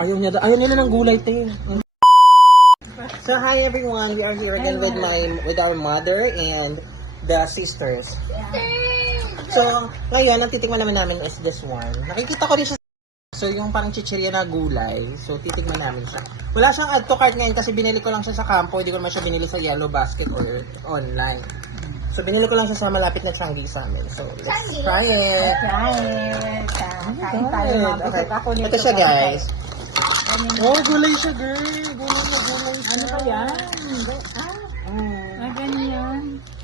Ayaw nila ng gulay, te. So, hi everyone. We are here again with our mother and the sisters. So, ngayon, ang titikman naman namin is this one. Nakikita ko rin siya. So, yung parang chichirya na gulay. So, titikman namin siya. Wala siyang add to cart ngayon kasi binili ko lang siya sa Campo. Hindi ko naman siya binili sa Yellow Basket or online. So, binili ko lang siya sa malapit na Changi sa amin. So, let's try it. Kain tayo, mabusog ako nito. Ito siya, guys. Oh, gulay siya, girl. Gulay siya. Ano ba yan? Ganyan.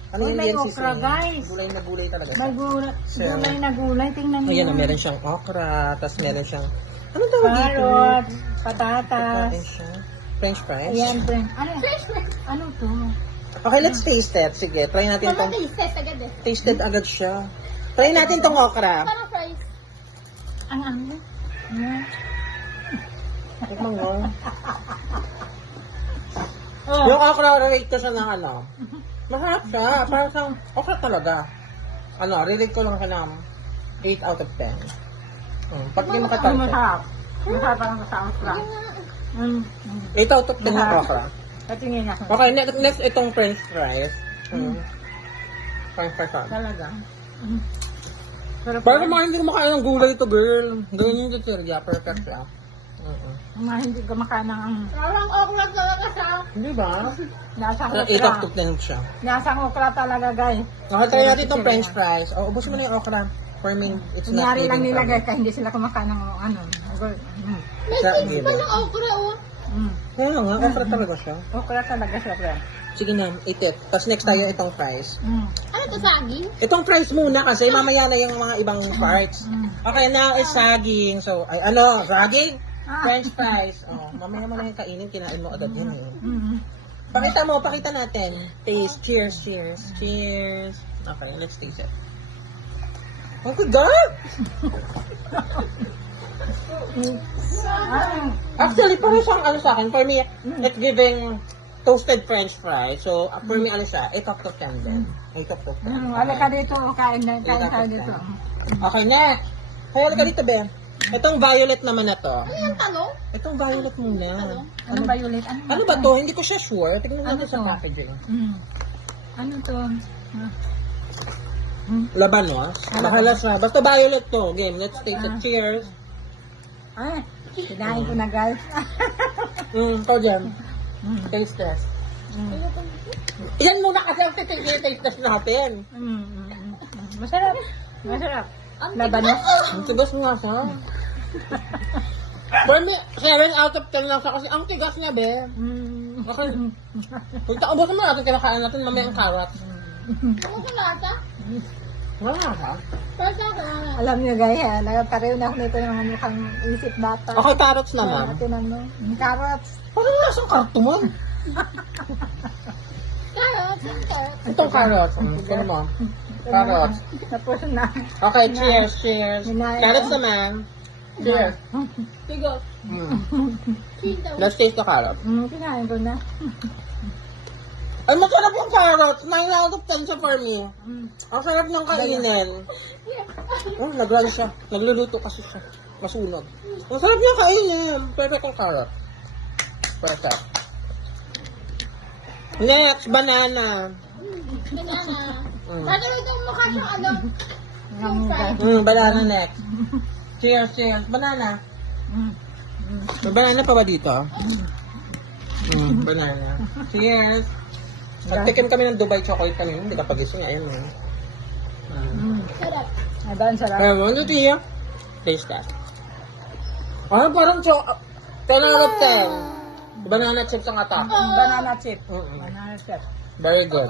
Ano yung may yensis okra, guys. Gulay na gulay talaga siya. May gulay na gulay. Tingnan mo. Ayan, meron siyang okra, tapos meron siyang, anong tawag dito? Carrots, patatas. Patatas siya. French fries? Ayan, ano to? Okay, let's taste it. Sige, try natin itong. Tasted agad eh. Tasted agad siya. Try natin itong okra. Parang fries. Ang Tikman mo. Oh. Yung okra, rate ko siya ng ano. Masarap siya. Parang siyang okra talaga. Ano, rate ko lang siya ng 8 out of 10. Pag di makatalsik. Masarap. Masarap ang masarap lang. 8 out of 10 yung okra. Patingin ako. Okay, next itong french fries. French fries on. Talaga. Para mga hindi kumakain ng gulay ito, girl. Ganyan yung tutorial. Perfect siya. Mga hindi kumakain ng Parang okra talaga siya. Hindi ba? nasang So, 8 okra. out of 10 siya. Nasang okra talaga, guys. Okay, try natin itong french fries. O, ubos mo na yung okra. For me, it's not Kunyari lang giving nila, for me. guys, kasi hindi sila kumakain ng ano. May Siya, taste gila. pa ng okra oh. Kaya nga, okra talaga siya. Okra talaga siya, friend. Sige na, itit. Tapos next tayo itong fries. Ano to, saging? Itong fries muna kasi mamaya na yung mga ibang parts. Okay, now it's saging. So, saging? French fries. Oh, mamaya mo na yung kainin, kinain mo agad yun eh. Pakita natin. Taste. Cheers. Okay, let's taste it. Oh, good God! Actually, parang siyang ano sa akin. For me, it's giving toasted french fries. So, for me, ano siya? 8 out of 10 din. 8 out of 10. Wala ka dito, kain tayo dito. Okay, next. Kaya ka dito, Ben. Itong violet naman na to. Ano yung talong? Itong violet muna. Ano ba ulit? Ano ba to? Hindi ko siya sure. Tingnan natin sa to? packaging. Ano to? Labanos. Bahala siya. Basta violet to. Game, let's take it. Cheers. Ay, kinain ko na, guys. Ito dyan. Taste test. Yan muna kasi ang taste test natin. Masarap. Masarap. Labanos. Ang tigas nga siya. For me, 7 out of 10 lang siya kasi ang tigas niya, be. Okay. Kung taubos mo natin, kinakain natin mamaya ang carrot. Ano ko lata? Wala ka? First ako. Alam niyo, guys, nagpareho na ako nito ng mga mukhang isip bata. Okay, carrots naman. Tinan mo. Carrots. Parang lasang karton. Carrot. Itong carrots. Tignan mo. Carrots. Tapos na. Okay, cheers. Hinain. Carrots naman. Cheers. Tigo. Chinta. Let's taste the carrot. Kinain ko na. Ay, masarap yung carrots. 9 out of 10 siya for me. Ang sarap niyang kainin. Nag-run siya. Nagluluto kasi siya. Masunog. Ang sarap niyang kainin. Perfect yung carrot. Perfect. Next, banana. Banana. Bakit itong mukha siyang ano? Banana next. Cheers. Banana. May banana pa ba dito? Banana. Cheers. Nagtikim kami ng Dubai chocolate kami. Hindi ka pagising. Ayun. Sarap. Aba, ang sarap. Ano tiyo? Taste test. Parang 10 out of 10. Banana chips ang attack. Banana chip. Mm-mm. Banana chip. Very good.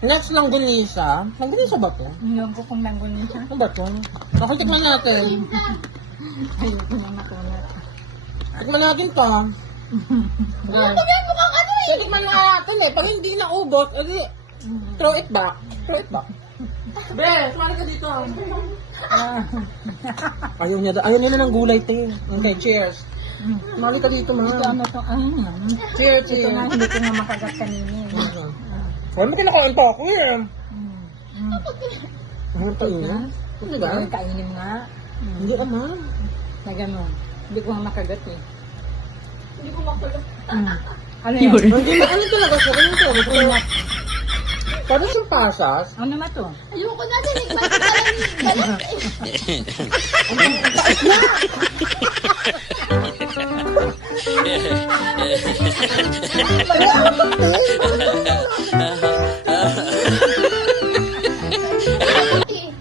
Next, langganisa. Langganisa ba to? Yung ko kung nanggunin siya. Ano ba to? Okay, tikman natin. Ayoko na makunat. Tikman natin to. Ano ba yung mukhang ano eh? Tikman na natin eh. Pag hindi naubos, edi, throw it back. Be, sumali ka dito. Ayaw nila ng gulay, te. Okay, cheers. Sumali ka dito, ma. Ito ano to? Cheers. Ito nga, hindi ko nga makagat kanina. Wala mo kinakain pa ako eh. Ano pa yun? Diba? Kainin nga. Hindi naman. Na gano'n. Hindi ko nga makagat eh. Hindi ko makulong. Ano yan? Hindi na, ano talaga siya? Ano ito? Parang siyang pasas. Ano naman to? Ayoko na tinikman ko pala ni Balat eh.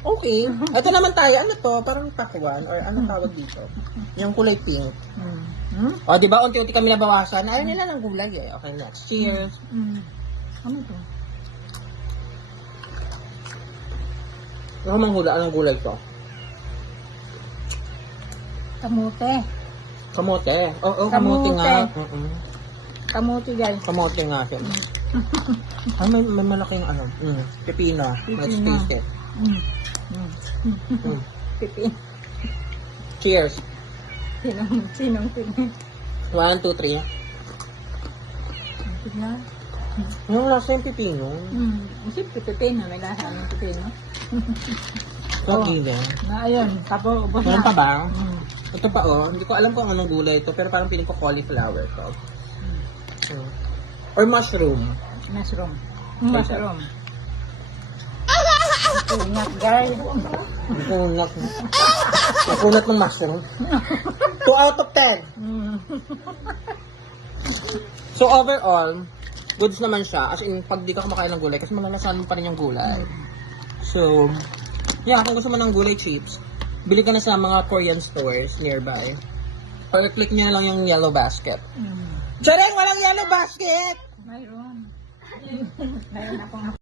Okay. Ito naman tayo. Ano to? Parang pakwan or ano tawag dito? Yung kulay pink. O, di ba? Unti-unti kami nabawasan. Ayaw nila ng gulay eh. Okay, next. Cheers. Ano to? Ako manghula. Anong gulay to? Kamote. Kamote. Oo, Kamote. kamote nga. Kamote guys. Kamote nga siya. Ay, may malaking ano. Pipino. Let's Pipino. taste it. Pipi. Cheers. Sinong pipi? 1, 2, 3. Tignan. Yung lasa yung pipino. Isip pipino. May lasa ng pipino. Lagi niya. Na ayun. Tapos ubos Meron na. pa ba? Mm. Ito pa oh. Hindi ko alam kung anong gulay ito. Pero parang piling ko cauliflower to. Or mushroom. Mushroom. Mushroom. Ingat guys. Nakunat. Nakunat ng mushroom. 2 out of 10. So overall, goods naman siya. As in, pag di ka kumakain ng gulay, kasi malalasahan mo pa rin yung gulay. So, yeah, kung gusto mo ng gulay chips, bili ka na sa mga Korean stores nearby. Or click nyo na lang yung yellow basket. Chareng, walang yellow basket! Mayroon. Mayroon akong